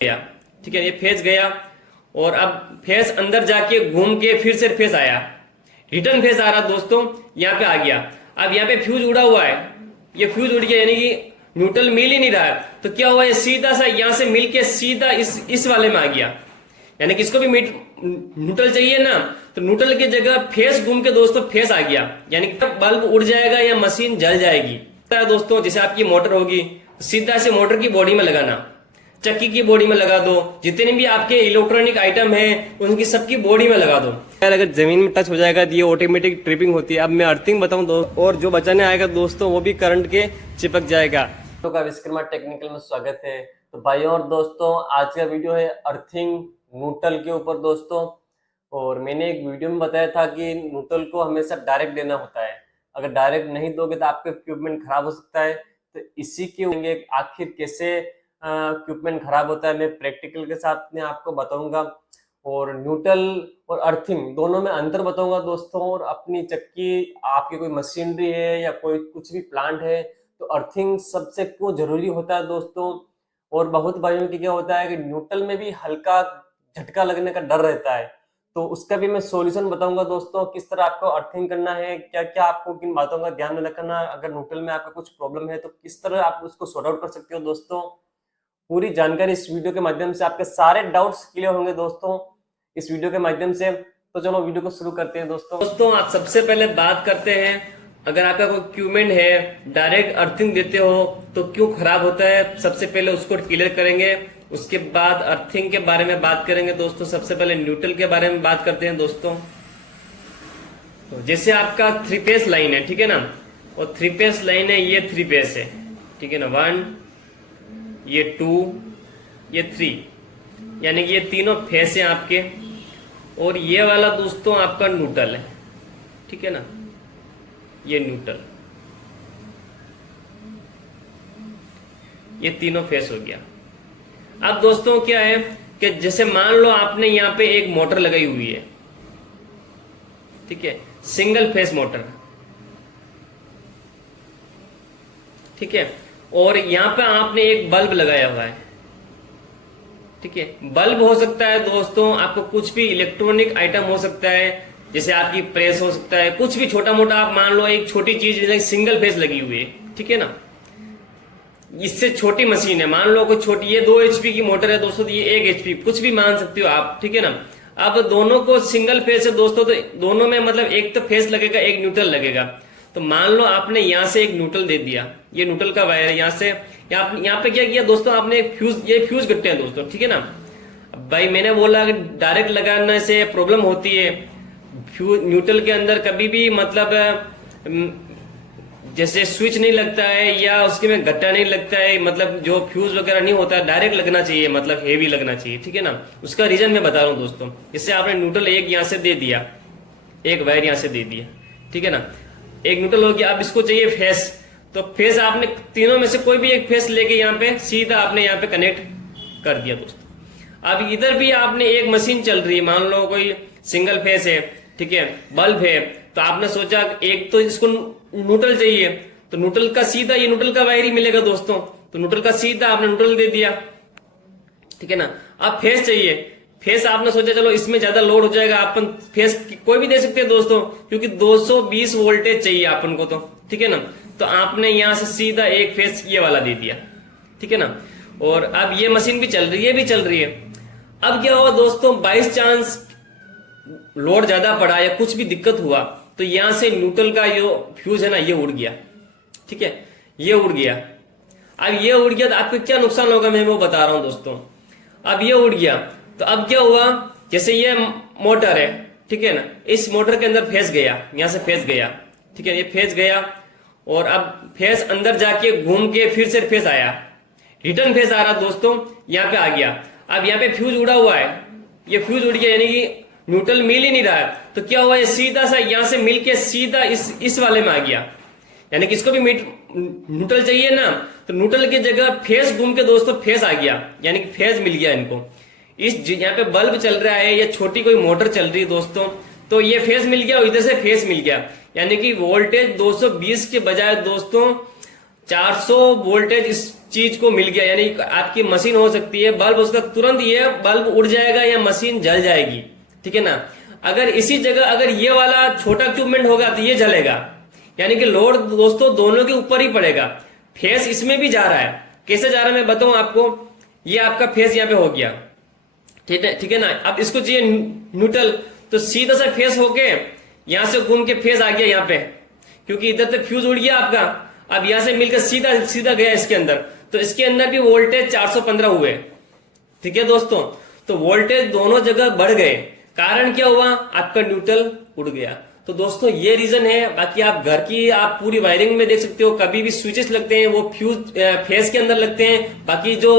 गया। ठीक है, ये फेस गया और अब फेस अंदर जाके घूम के फिर से फेस आया, रिटर्न फेस आ रहा दोस्तों, यहाँ पे आ गया। अब यहाँ पे फ्यूज उड़ा हुआ है, ये फ्यूज उड़ गया यानी कि न्यूट्रल मिल ही नहीं रहा है। तो क्या हुआ, ये सीधा सा यहाँ से मिल के सीधा इस वाले में आ गया। यानी कि इसको भी न्यूट्रल चाहिए ना, तो न्यूट्रल की जगह फेस घूम के दोस्तों फेस आ गया, यानी कि बल्ब उड़ जाएगा या मशीन जल जाएगी। दोस्तों जैसे आपकी मोटर होगी, सीधा से मोटर की बॉडी में लगाना, चक्की की बॉडी में लगा दो, जितने भी आपके इलेक्ट्रॉनिक आइटम है उनकी सबकी बॉडी में लगा दो। अगर जमीन में टच हो जाएगा तो ये ऑटोमेटिक ट्रिपिंग होती है। अब मैं अर्थिंग बताऊं दोस्त, और जो बचाने आएगा दोस्तों वो भी करंट के चिपक जाएगा। तो का विश्वकर्मा टेक्निकल में स्वागत है। तो भाइयों और दोस्तों, आज का वीडियो है अर्थिंग न्यूट्रल के ऊपर दोस्तों। और मैंने एक वीडियो में बताया था कि न्यूट्रल को हमेशा डायरेक्ट देना होता है, अगर डायरेक्ट नहीं दोगे तो आपका इक्विपमेंट खराब हो सकता है। तो इसी के आखिर कैसे इक्विपमेंट खराब होता है मैं प्रैक्टिकल के साथ में आपको बताऊंगा, और न्यूट्रल और अर्थिंग दोनों में अंतर बताऊंगा दोस्तों। और अपनी चक्की, आपकी कोई मशीनरी है या कोई कुछ भी प्लांट है, तो अर्थिंग सबसे क्यों जरूरी होता है दोस्तों। और बहुत भाइयों की क्या होता है कि न्यूट्रल में भी हल्का झटका लगने का डर रहता है, तो उसका भी मैं सॉल्यूशन बताऊंगा दोस्तों, किस तरह आपको अर्थिंग करना है, क्या क्या आपको किन बातों का ध्यान में रखना। अगर न्यूट्रल में आपका कुछ प्रॉब्लम है तो किस तरह आप उसको सॉर्ट आउट कर सकते हो दोस्तों। पूरी जानकारी इस वीडियो के माध्यम से, आपके सारे डाउट्स क्लियर होंगे दोस्तों इस वीडियो के माध्यम से। तो चलो वीडियो को शुरू करते हैं दोस्तों। आप सबसे पहले बात करते हैं, अगर आपका कोई इक्विपमेंट है डायरेक्ट अर्थिंग देते हो तो क्यों खराब होता है, सबसे पहले उसको क्लियर करेंगे। उसके बाद अर्थिंग के बारे में बात करेंगे दोस्तों। सबसे पहले न्यूट्रल के बारे में बात करते हैं दोस्तों। तो जैसे आपका 3 फेस लाइन है, ठीक है ना, और 3 फेस लाइन है, ये 3 फेस है, ठीक है ना, 1, ये 2, ये 3, यानी कि ये तीनों फेस हैं आपके। और ये वाला दोस्तों आपका न्यूट्रल है, ठीक है ना, ये न्यूट्रल, ये तीनों फेस हो गया। अब दोस्तों क्या है कि जैसे मान लो आपने यहाँ पे एक मोटर लगाई हुई है, ठीक है, सिंगल फेस मोटर, ठीक है, और यहाँ पे आपने एक बल्ब लगाया हुआ है, ठीक है। बल्ब हो सकता है दोस्तों, आपको कुछ भी इलेक्ट्रॉनिक आइटम हो सकता है, जैसे आपकी प्रेस हो सकता है, कुछ भी छोटा मोटा। आप मान लो एक छोटी चीज जैसे सिंगल फेस लगी हुई है, ठीक है ना, इससे छोटी मशीन है, मान लो कोई छोटी, ये 2 HP की मोटर है दोस्तों, ये 1 HP, कुछ भी मान सकते हो आप, ठीक है ना। अब दोनों को सिंगल फेस है दोस्तों, तो दोनों में मतलब एक तो फेस लगेगा, एक न्यूट्रल लगेगा। तो मान लो आपने यहाँ से एक न्यूट्रल दे दिया, ये न्यूट्रल का वायर है, यहाँ से यहाँ पे क्या किया दोस्तों, आपने एक फ्यूज, ये फ्यूज गट्टे हैं दोस्तों, ठीक है ना। भाई मैंने बोला कि डायरेक्ट लगाने से प्रॉब्लम होती है, फ्यूज न्यूट्रल के अंदर कभी भी मतलब जैसे स्विच नहीं लगता है या उसके में गट्टा नहीं लगता है, मतलब जो फ्यूज वगैरह नहीं होता है, डायरेक्ट लगना चाहिए, मतलब हेवी लगना चाहिए, ठीक है ना। उसका रीजन मैं बता रहा हूँ दोस्तों। जैसे आपने न्यूट्रल एक यहाँ से दे दिया, एक वायर यहाँ से दे दिया, ठीक है ना, एक न्यूट्रल हो गया। अब इसको चाहिए फेस, तो फेस आपने तीनों में से कोई भी एक फेस लेके यहाँ पे सीधा आपने यहाँ पे कनेक्ट कर दिया दोस्तों। अब इधर भी आपने एक मशीन चल रही है, मान लो कोई सिंगल फेस है, ठीक है, बल्ब है, तो आपने सोचा एक तो इसको न्यूट्रल चाहिए, तो न्यूट्रल का सीधा ये न्यूट्रल का वायर ही मिलेगा दोस्तों, तो न्यूट्रल का सीधा आपने न्यूट्रल दे दिया, ठीक है ना। अब फेस चाहिए, फेस आपने सोचा चलो इसमें ज्यादा लोड हो जाएगा, अपन फेस कोई भी दे सकते हैं दोस्तों, क्योंकि 220 वोल्टेज चाहिए अपन को, तो ठीक है ना। तो आपने यहां से सीधा एक फेस ये वाला दे दिया, ठीक है ना। और अब ये मशीन भी चल रही है, भी चल रही है। अब क्या हुआ दोस्तों, बाइस चांस लोड ज्यादा पड़ा या कुछ भी दिक्कत हुआ, तो यहां से न्यूट्रल का जो फ्यूज है ना, ये उड़ गया, ठीक है, ये उड़ गया। अब ये उड़ गया तो आपको क्या नुकसान होगा मैं वो बता रहा हूं दोस्तों। अब ये उड़ गया तो अब क्या हुआ, जैसे ये मोटर है, ठीक है ना, इस मोटर के अंदर फेस गया, यहां से फेस गया, ठीक है, ये फेस गया, और अब फेस अंदर जाके घूम के फिर से फेस आया, रिटर्न फेस आ रहा दोस्तों, यहाँ पे आ गया। अब यहाँ पे फ्यूज उड़ा हुआ है, ये फ्यूज उड़ गया, यानी कि न्यूट्रल मिल ही नहीं रहा है। तो क्या हुआ, ये सीधा सा यहाँ से मिल के सीधा इस वाले में आ गया, यानी कि इसको भी न्यूट्रल चाहिए ना, तो न्यूट्रल की जगह फेस घूम के दोस्तों फेस आ गया, यानी कि फेस मिल गया इनको। इस यहाँ पे बल्ब चल रहा है या छोटी कोई मोटर चल रही है दोस्तों, तो ये फेस मिल गया और इधर से फेस मिल गया, यानी कि वोल्टेज 220 के बजाय दोस्तों 400 वोल्टेज इस चीज को मिल गया, यानी आपकी मशीन हो सकती है बल्ब उसका तुरंत ये बल्ब उड़ जाएगा या मशीन जल जाएगी, ठीक है ना। अगर इसी जगह अगर ये वाला छोटा इक्विपमेंट होगा तो ये जलेगा, यानी कि लोड दोस्तों दोनों के ऊपर ही पड़ेगा। फेस इसमें भी जा रहा है, कैसे जा रहा है मैं बताऊं आपको। ये आपका फेस यहाँ पे हो गया, ठीक है ना। अब इसको चाहिए न्यूट्रल, तो सीधा सा फेस होके यहां से घूम के फेस आ गया यहाँ पे, क्योंकि इधर तक फ्यूज उड़ गया आपका। अब यहां से मिलकर सीधा सीधा गया इसके अंदर, तो इसके अंदर भी वोल्टेज 415 हुए, ठीक है दोस्तों। तो वोल्टेज दोनों जगह बढ़ गए, कारण क्या हुआ, आपका न्यूट्रल उड़ गया। तो दोस्तों ये रीजन है। बाकी आप घर की आप पूरी वायरिंग में देख सकते हो, कभी भी स्विचेस लगते हैं वो फ्यूज फेस के अंदर लगते हैं। बाकी जो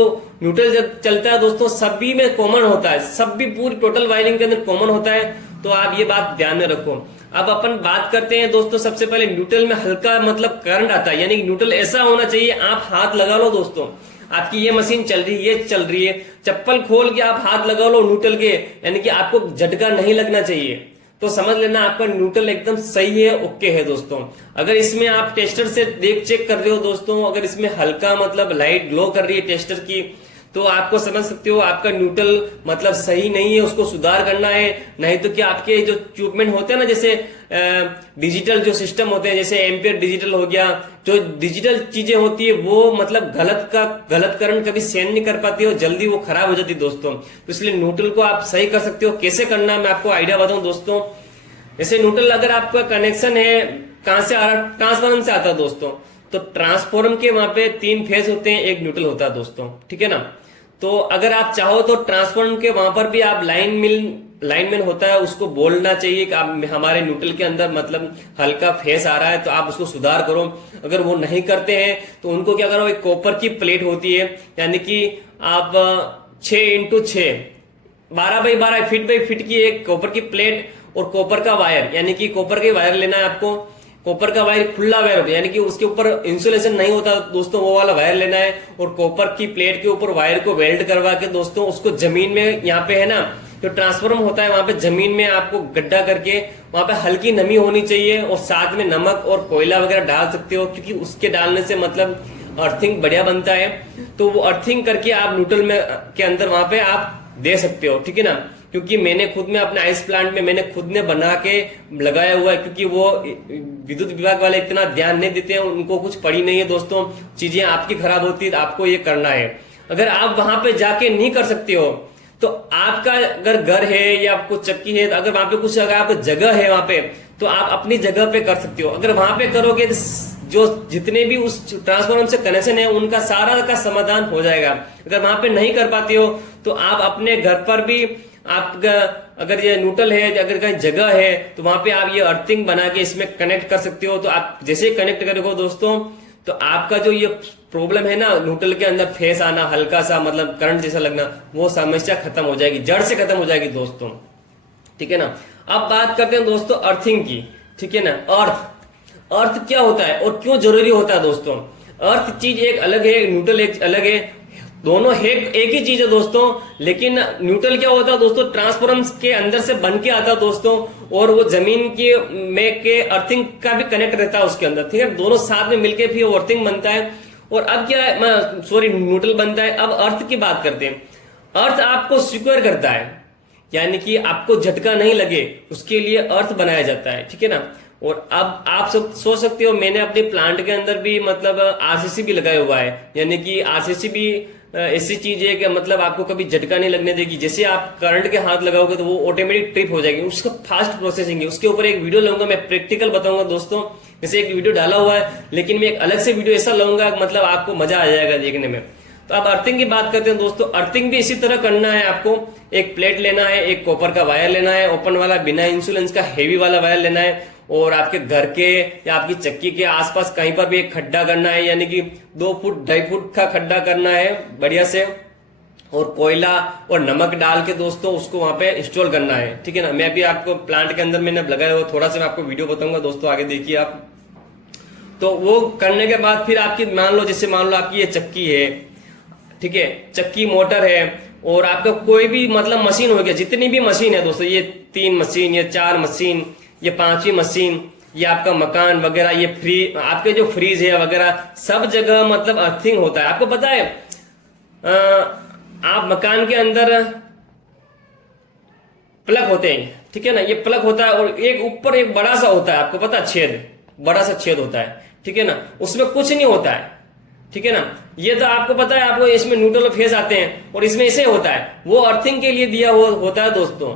न्यूट्रल जब चलता है दोस्तों सभी में कॉमन होता है, सब भी पूरी टोटल वायरिंग के अंदर कॉमन होता है। तो आप ये बात ध्यान में रखो। अब अपन बात करते हैं दोस्तों, सबसे पहले न्यूट्रल में हल्का मतलब करंट आता है, यानी कि न्यूट्रल ऐसा होना चाहिए, आप हाथ लगा लो दोस्तों, आपकी ये मशीन चल रही है, ये चल रही है, चप्पल खोल के आप हाथ लगा लो न्यूट्रल के, यानी कि आपको झटका नहीं लगना चाहिए। तो समझ लेना आपका न्यूट्रल एकदम सही है, ओके है दोस्तों। अगर इसमें आप टेस्टर से देख चेक कर रहे हो दोस्तों, अगर इसमें हल्का मतलब लाइट ग्लो कर रही है टेस्टर की, तो आपको समझ सकते हो आपका न्यूट्रल मतलब सही नहीं है, उसको सुधार करना है। नहीं तो क्या आपके जो इक्विपमेंट होते हैं ना, जैसे डिजिटल जो सिस्टम होते हैं, जैसे एम्पियर डिजिटल हो गया, जो डिजिटल चीजें होती है वो मतलब गलत करंट कभी सहन नहीं कर पाती है, जल्दी वो खराब हो जाती है दोस्तों। तो इसलिए न्यूट्रल को आप सही कर सकते हो। कैसे करना मैं आपको आइडिया बताऊं दोस्तों। जैसे न्यूट्रल अगर आपका कनेक्शन है कहां से आ रहा, ट्रांसफार्मर से आता है दोस्तों, तो ट्रांसफार्मर के वहां पे 3 फेज होते हैं, एक न्यूट्रल होता है दोस्तों, ठीक है ना। तो अगर आप चाहो तो ट्रांसफार्मर के वहां पर भी आप लाइनमैन होता है, उसको बोलना चाहिए कि आप हमारे न्यूट्रल के अंदर मतलब हल्का फेस आ रहा है, तो आप उसको सुधार करो। अगर वो नहीं करते हैं तो उनको क्या करो, एक कॉपर की प्लेट होती है, यानी कि आप 6x6 12x12 फीट की एक कॉपर की प्लेट और कॉपर का वायर, यानी कि कॉपर के वायर लेना है आपको। कॉपर का वायर खुला वायर होता है, यानी कि उसके ऊपर इंसुलेशन नहीं होता दोस्तों, वो वाला वायर लेना है। और कॉपर की प्लेट के ऊपर वायर को वेल्ड करवा के दोस्तों उसको जमीन में, यहाँ पे है ना जो ट्रांसफार्मर होता है वहां पे जमीन में आपको गड्ढा करके वहां पे हल्की नमी होनी चाहिए, और साथ में नमक और कोयला वगैरह डाल सकते हो, क्योंकि उसके डालने से मतलब अर्थिंग बढ़िया बनता है। तो वो अर्थिंग करके आप न्यूट्रल में के अंदर वहां पे आप दे सकते हो, ठीक है ना। क्योंकि मैंने खुद में अपने आइस प्लांट में मैंने खुद ने बना के लगाया हुआ है, क्योंकि वो विद्युत विभाग वाले इतना ध्यान नहीं देते हैं, उनको कुछ पड़ी नहीं है दोस्तों, चीजें आपकी खराब होती है, तो आपको ये करना है। अगर आप वहां पे जाके नहीं कर सकते हो, तो आपका अगर घर है या आपको चक्की है, तो अगर वहां पे कुछ अगर आपको जगह है वहां पे, तो आप अपनी जगह पे कर सकते हो। अगर वहां पे करोगे तो जो जितने भी उस ट्रांसफार्मर से कनेक्शन है उनका सारा का समाधान हो जाएगा। अगर वहां पे नहीं कर पाते हो तो आप अपने घर पर भी आपका अगर ये न्यूट्रल है, अगर कहीं जगह है, तो वहां पे आप ये अर्थिंग बना के इसमें कनेक्ट कर सकते हो। तो आप जैसे कनेक्ट करोगे दोस्तों, तो आपका जो ये प्रॉब्लम है ना न्यूट्रल के अंदर फेस आना, हल्का सा मतलब करंट जैसा लगना, वो समस्या खत्म हो जाएगी, जड़ से खत्म हो जाएगी दोस्तों, ठीक है ना। अब बात करते हैं दोस्तों अर्थिंग की, ठीक है ना। अर्थ क्या होता है और क्यों जरूरी होता है दोस्तों। अर्थ चीज एक अलग है, न्यूट्रल एक अलग है, दोनों एक ही चीज है दोस्तों। लेकिन न्यूट्रल क्या होता है दोस्तों, ट्रांसफॉर्मर के अंदर से बन के आता है दोस्तों, और वो जमीन के में के अर्थिंग का भी कनेक्ट रहता है उसके अंदर, ठीक है। दोनों साथ में मिलके फिर वो अर्थिंग बनता है। और अब क्या है, सॉरी न्यूट्रल बनता है। अब अर्थ की बात करते हैं। अर्थ आपको सिक्योर करता है, यानी कि आपको झटका नहीं लगे, उसके लिए अर्थ बनाया जाता है, ठीक है ना। और अब आप सब सोच सकते हो, मैंने अपने प्लांट के अंदर भी मतलब आरसीसी भी लगाया हुआ है, यानी कि आरसीसी भी ऐसी चीज है कि मतलब आपको कभी झटका नहीं लगने देगी। जैसे आप करंट के हाथ लगाओगे तो वो ऑटोमेटिक ट्रिप हो जाएगी, उसका फास्ट प्रोसेसिंग है। उसके ऊपर एक वीडियो लाऊंगा मैं, प्रैक्टिकल बताऊंगा दोस्तों। जैसे एक वीडियो डाला हुआ है, लेकिन मैं एक अलग से वीडियो ऐसा लाऊंगा मतलब आपको मजा आ जाएगा देखने में। तो अब अर्थिंग की बात करते हैं दोस्तों। अर्थिंग भी इसी तरह करना है आपको। एक प्लेट लेना है, एक कॉपर का वायर लेना है, ओपन वाला बिना इंसुलेंस का हेवी वाला वायर लेना है, और आपके घर के या आपकी चक्की के आसपास कहीं पर भी एक खड्डा करना है, यानी कि 2 फुट 2.5 फुट का खड्डा करना है बढ़िया से, और कोयला और नमक डाल के दोस्तों उसको वहां पे इंस्टॉल करना है, ठीक है ना। मैं भी आपको प्लांट के अंदर मैंने लगाया हुआ, थोड़ा सा मैं आपको वीडियो बताऊंगा दोस्तों, आगे देखिए आप। तो वो करने के बाद फिर आपकी मान लो आपकी ये चक्की है, ठीक है, चक्की मोटर है, और आपका कोई भी मतलब मशीन हो गया, जितनी भी मशीन है दोस्तों, ये 3 मशीन, ये 4 मशीन, ये 5वीं मशीन, ये आपका मकान वगैरह, ये आपके जो फ्रीज है वगैरह सब जगह मतलब अर्थिंग होता है। आपको पता है आप मकान के अंदर प्लग होते हैं, ठीक है ना, ये प्लग होता है और एक ऊपर एक बड़ा सा होता है, आपको पता है छेद, बड़ा सा छेद होता है, ठीक है ना, उसमें कुछ नहीं होता है, ठीक है ना। ये तो आपको पता है, आपको इसमें न्यूट्रल फेस आते हैं और इसमें ऐसे होता है, वो अर्थिंग के लिए दिया होता है दोस्तों।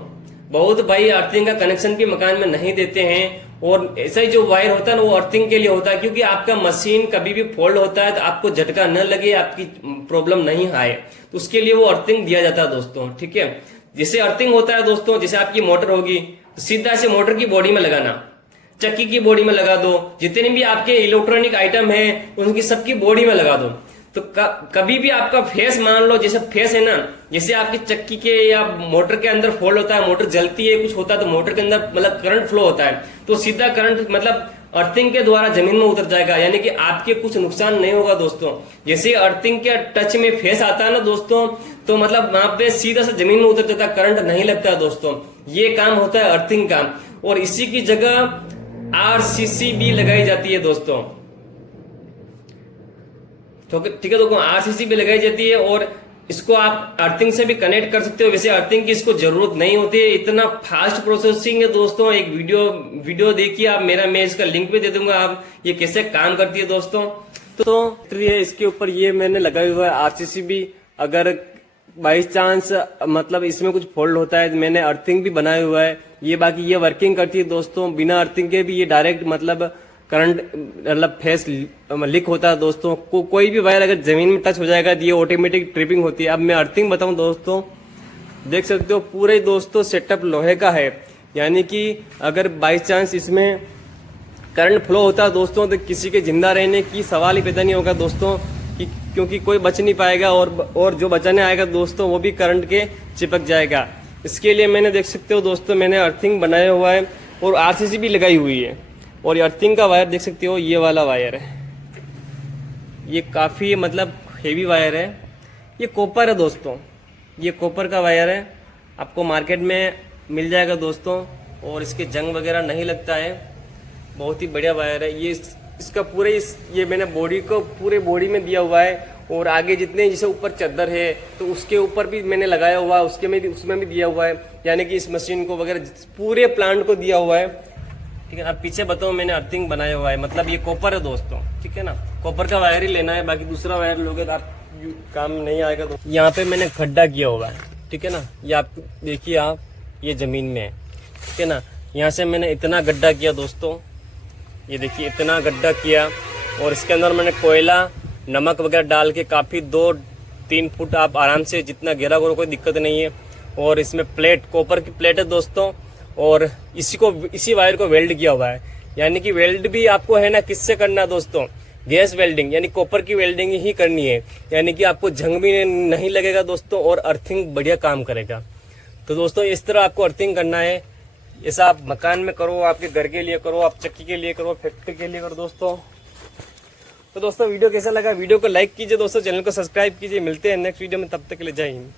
बहुत भाई अर्थिंग का कनेक्शन भी मकान में नहीं देते हैं, और ऐसा ही जो वायर होता है ना वो अर्थिंग के लिए होता है, क्योंकि आपका मशीन कभी भी फॉल्ट होता है तो आपको झटका न लगे, आपकी प्रॉब्लम नहीं आए, तो उसके लिए वो अर्थिंग दिया जाता है दोस्तों, ठीक है। जैसे अर्थिंग होता है दोस्तों, जैसे आपकी मोटर होगी तो सीधा से मोटर की बॉडी में लगाना, चक्की की बॉडी में लगा दो, जितने भी आपके इलेक्ट्रॉनिक आइटम है उनकी सबकी बॉडी में लगा दो। तो कभी भी आपका फेस, मान लो जैसे फेस है ना, जैसे आपकी चक्की के या मोटर के अंदर फॉल्ट होता है, मोटर जलती है, कुछ होता है तो मोटर के अंदर मतलब करंट फ्लो होता है, तो सीधा करंट मतलब अर्थिंग के द्वारा जमीन में उतर जाएगा, यानी कि आपके कुछ नुकसान नहीं होगा दोस्तों। जैसे अर्थिंग के टच में फेस आता है ना दोस्तों, तो मतलब वहां पे सीधा से जमीन में उतर जाता है, करंट नहीं लगता है दोस्तों। ये काम होता है अर्थिंग का, और इसी की जगह आरसीसी भी लगाई जाती है दोस्तों, ठीक है। तो आरसीसी भी लगाई जाती है और इसको आप अर्थिंग से भी कनेक्ट कर सकते हो। वैसे अर्थिंग की इसको जरूरत नहीं होती है, इतना फास्ट प्रोसेसिंग है दोस्तों। एक वीडियो देखिए आप मेरा, मैं इसका लिंक भी दे दूंगा, आप ये कैसे काम करती है दोस्तों। तो ये इसके ऊपर ये मैंने लगाया हुआ है आरसीसी भी, अगर बाई चांस मतलब इसमें कुछ फॉल्ट होता है तो मैंने अर्थिंग भी बनाया हुआ है ये। बाकी ये वर्किंग करती है दोस्तों, बिना अर्थिंग के भी ये डायरेक्ट मतलब करंट मतलब फेस लीक होता है दोस्तों। कोई भी वायर अगर जमीन में टच हो जाएगा तो ये ऑटोमेटिक ट्रिपिंग होती है। अब मैं अर्थिंग बताऊं दोस्तों, देख सकते हो पूरे दोस्तों सेटअप लोहे का है, यानी कि अगर बाई चांस इसमें करंट फ्लो होता है दोस्तों तो किसी के जिंदा रहने की सवाल ही पैदा नहीं होगा दोस्तों, क्योंकि कोई बच नहीं पाएगा, और जो बचाने आएगा दोस्तों वो भी करंट के चिपक जाएगा। इसके लिए मैंने देख सकते हो दोस्तों मैंने अर्थिंग बनाया हुआ है और आरसीसी भी लगाई हुई है। और ये अर्थिंग का वायर देख सकते हो, ये वाला वायर है, ये काफ़ी मतलब हेवी वायर है, ये कॉपर है दोस्तों, ये कॉपर का वायर है, आपको मार्केट में मिल जाएगा दोस्तों, और इसके जंग वगैरह नहीं लगता है, बहुत ही बढ़िया वायर है ये। इसका पूरे ये मैंने बॉडी को पूरे बॉडी में दिया हुआ है, और आगे जितने जैसे ऊपर चादर है तो उसके ऊपर भी मैंने लगाया हुआ है, उसमें भी दिया हुआ है, यानी कि इस मशीन को वगैरह पूरे प्लांट को दिया हुआ है, ठीक है। अब पीछे बताओ मैंने अर्थिंग बनाया हुआ है, मतलब ये कॉपर है दोस्तों, ठीक है ना। कॉपर का वायर ही लेना है, बाकी दूसरा वायर लोगे तो आप काम नहीं आएगा। तो यहाँ पे मैंने खड्डा किया हुआ है, ठीक है ना, ये आप देखिए, आप ये जमीन में है, ठीक है ना। यहाँ से मैंने इतना गड्ढा किया दोस्तों, ये देखिए इतना गड्ढा किया, और इसके अंदर मैंने कोयला नमक वगैरह डाल के काफ़ी 2-3 फुट आप आराम से जितना गहरा करो कोई दिक्कत नहीं है। और इसमें प्लेट, कॉपर की प्लेट है दोस्तों, और इसी वायर को वेल्ड किया हुआ है, यानी कि वेल्ड भी आपको है ना किससे करना है दोस्तों, गैस वेल्डिंग, यानी कॉपर की वेल्डिंग ही करनी है, यानी कि आपको जंग भी नहीं लगेगा दोस्तों, और अर्थिंग बढ़िया काम करेगा। तो दोस्तों इस तरह आपको अर्थिंग करना है, ऐसा आप मकान में करो, आपके घर के लिए करो, आप चक्की के लिए करो, फैक्ट्री के लिए करो दोस्तों। तो दोस्तों वीडियो कैसा लगा, वीडियो को लाइक कीजिए दोस्तों, चैनल को सब्सक्राइब कीजिए। मिलते हैं नेक्स्ट वीडियो में, तब तक के लिए जय हिंद।